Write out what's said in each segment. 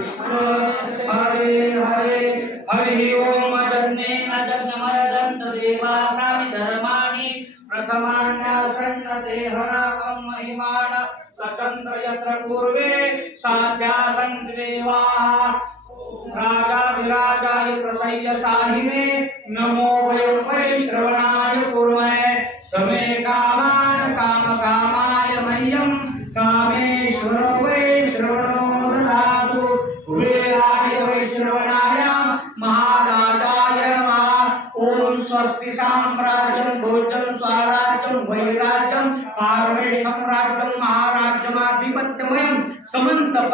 हरे हरे हरि ओम जन्मेन जन्मयदन्त देवा सामि धर्माणि प्रथमान्यासन्नते हरकं महिमान सचन्द्र यत्र पूर्वे साध्या सन्ति देवाः राजाधिराजाय प्रसह्य साहिने नमो वयं वै श्रवणाय कुर्महे समे कामान् कामकामाय मह्यं कामेश्वर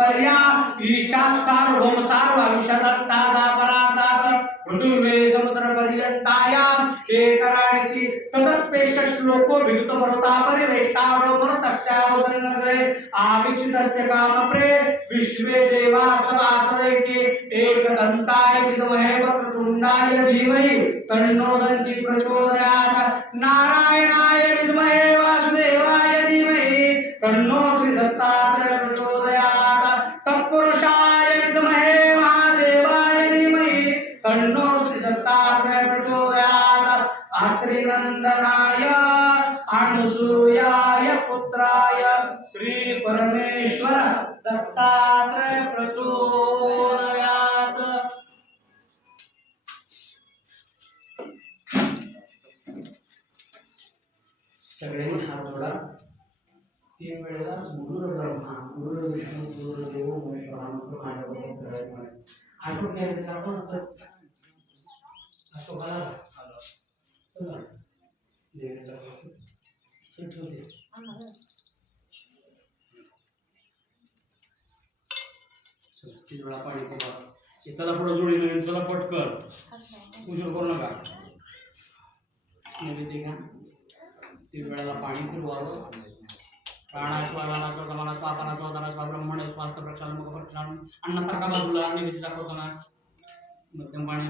समन्तपर्या ईशात् सार्वभौम सार्वविशदत्तादापरादाप ऋतुर्वे समुद्रपर्यन्तायाम् एकराणिति तदप्येष श्लोको विहितपरता परिवेष्टारो परतस्यावसन्नगरे आविचितस्य कामप्रे, विश्वे देवा सवासदैके एकदन्ताय विद्महे वक्रतुण्डाय धीमहि तन्नो दन्ति प्रचोदयात्, नारायणाय विद्महे वासुदेवाय धीमहि, तन्नो श्रीदत्तात्रय प्रचोदयात्। आत्रिनन्दनाय अनुसूयाय पुत्राय श्री परमेश्वर दत्तात्रय प्रचोदयात। सगळ्यांनी हात जोडा. तीन वेळेला गुरुर ब्रह्मा गुरुर विष्णू गुरुर देव महेश्वर मांडव आठवण घ्यायचं आपण. असं मला वेळा पाणी कोपा हे चला पुढं जोडी नवीन चला पटकन. उशीर करू नका. नैवेद्य घ्या तीन वेळेला पाणी फिरवावं प्राणास्वादानाचा समानाचा आपानाचा उदानाचा ब्रह्मणे स्वास्थ प्रक्षालन मुख प्रक्षालन अन्नासारखा बाजूला नैवेद्य दाखवताना मध्यम पाणी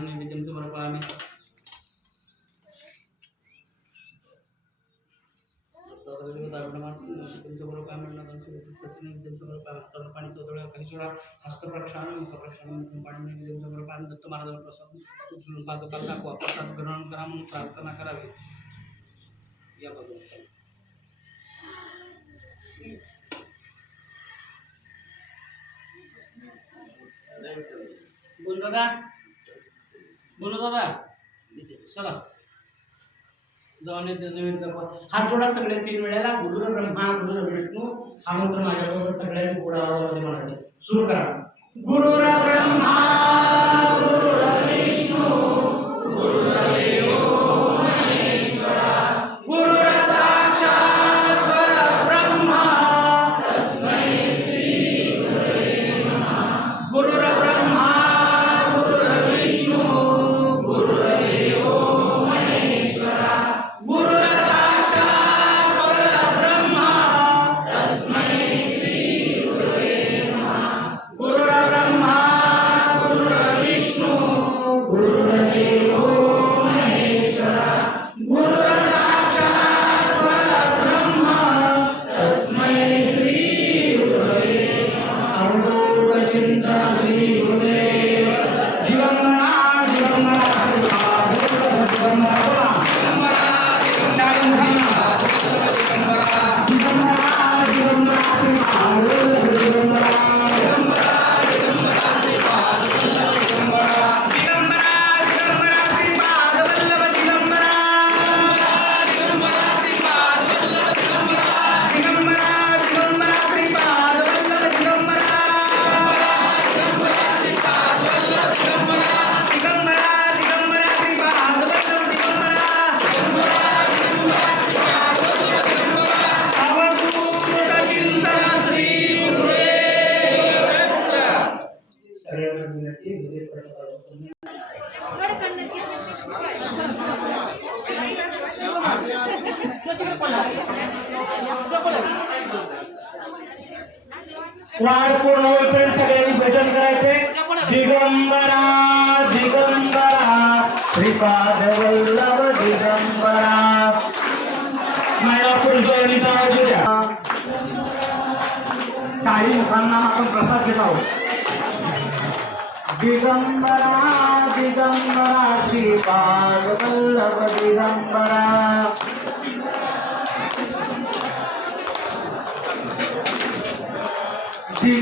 नैवेद्यांचं बरं काय म्हणतात पाणी चौथळ्या खाली सोडा हस्तप्रक्षालन मुखप्रक्षालन मध्यम पाणी नैवेद्यांचं बरं पहा दत्त महाराजांना प्रसाद उचलून पादुका दाखवा प्रसाद ग्रहण करा म्हणून प्रार्थना करावी या बाजूला चला. बोल दादा बोल दादा चला जाऊन येते नवीन हा हात जोडा सगळे तीन वेळेला गुरुर ब्रह्मा गुरुर विष्णू हा मंत्र माझ्याबरोबर सगळ्यांनी पुढे म्हणाले सुरू करा. गुरुरा वाढ पूर्ण होईपर्यंत सगळ्यांनी भजन करायचे. दिगंबरा दिगंबरा श्रीपाद वल्लभ दिगंबरा. मायलापूर जयंतीचा आवाज द्या काही लोकांना आपण प्रसाद घेत आहोत. दिगंबरा दिगंबरा श्रीपाद वल्लभ दिगंबरा.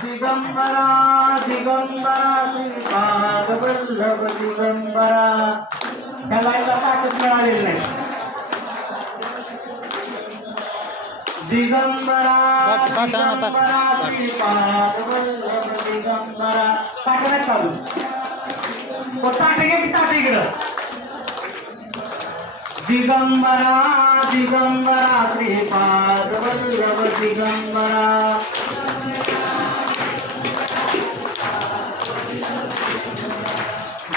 दिगंबरा दिगंबरा श्रीपाद वल्लभ दिगंबरा त्याला याला ताकद मिळालेली नाही दिगंबरा दिगंबरा श्रीपाद वल्लभ दिगंबरा ताकद चालू तो ताटे घे की ताटे इकडं. दिगंबरा दिगंबरा श्रीपाद वल्लभ दिगंबरा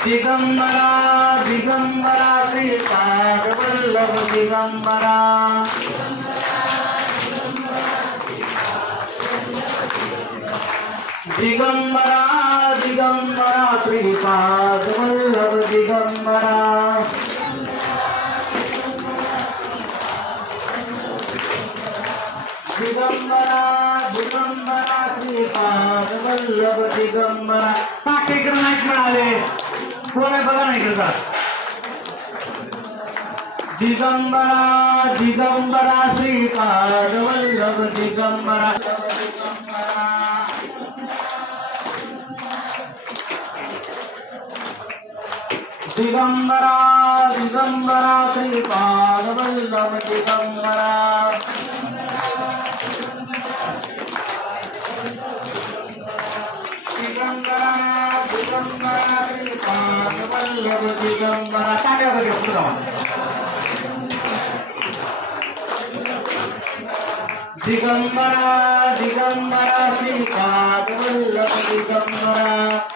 दिगंबरा दिगंबरा श्रीपाद वल्लभ दिगंबरा. दिगंबरा दिगंबरा श्रीपाद वल्लभ दिगंबरा. दिगंबरा दिगंबरा श्रीपाद वल्लभ दिगंबरा. पाठ्यक्रम नाही मिळाले कोण आहे बघा नाही करता दिगंबरा दिगंबरा श्रीपाद वल्लभ दिगंबरा. दिगंबरा दिगंबरा श्रीपाद वल्लभ दिगंबरा. श्रीपाद वल्लभ दिगंबरा टाट्या वगैरे पुढे जावा. दिगंबरा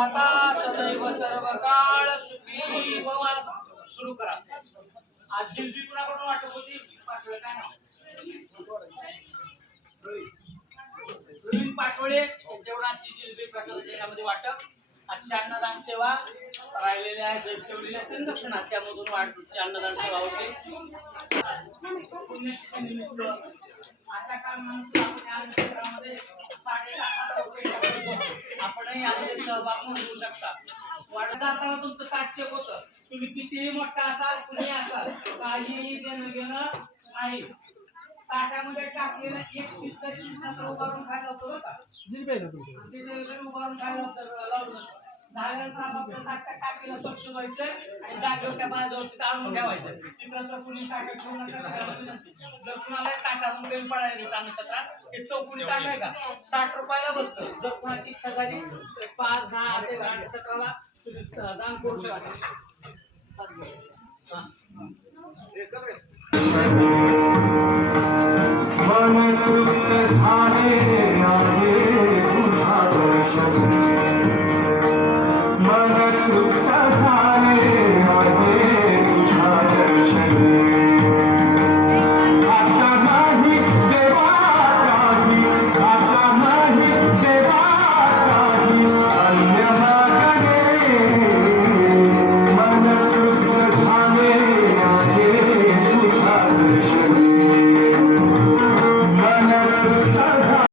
अन्नदाता सदैव सर्व काळ सुखी भव सुरू करा. आज जिलबी कुणाकडून वाटत होती? पाठवलं काय नाव? प्रवीण पाटोळे यांच्याकडून जिलबी प्रसादाच्या यामध्ये वाटप. आजची अन्नदान सेवा राहिलेल्या आहेत जर ठेवलेल्या असतील दक्षिणा त्यामधून वाटची अन्नदान सेवा होती. पुण्यतिथीनिमित्त आता काय म्हणतो यामध्ये सहभाग नोंदवू शकता वाढत तुमचं सातशे होतं. तुम्ही कितीही मोठा असाल कुणी असाल काहीही देणं घेणं नाही. ताट्यामध्ये टाकलेलं एक चित्त चिंताचं उभारून खायला होतं बरं का. उभारून खायला लावलं टाकीला स्वच्छ व्हायचं आणि जागेवर त्या बाजूवरती काढून ठेवायचं. तिकडं कुणी ताट्यात ठेवून जर कुणाला ताटातून काही पडायला चौकुणी का? साठ रुपयाला बसतं. जर कुणाची इच्छा झाली तर पाच दहा असे आठ सतराला दान करू शकता. I'm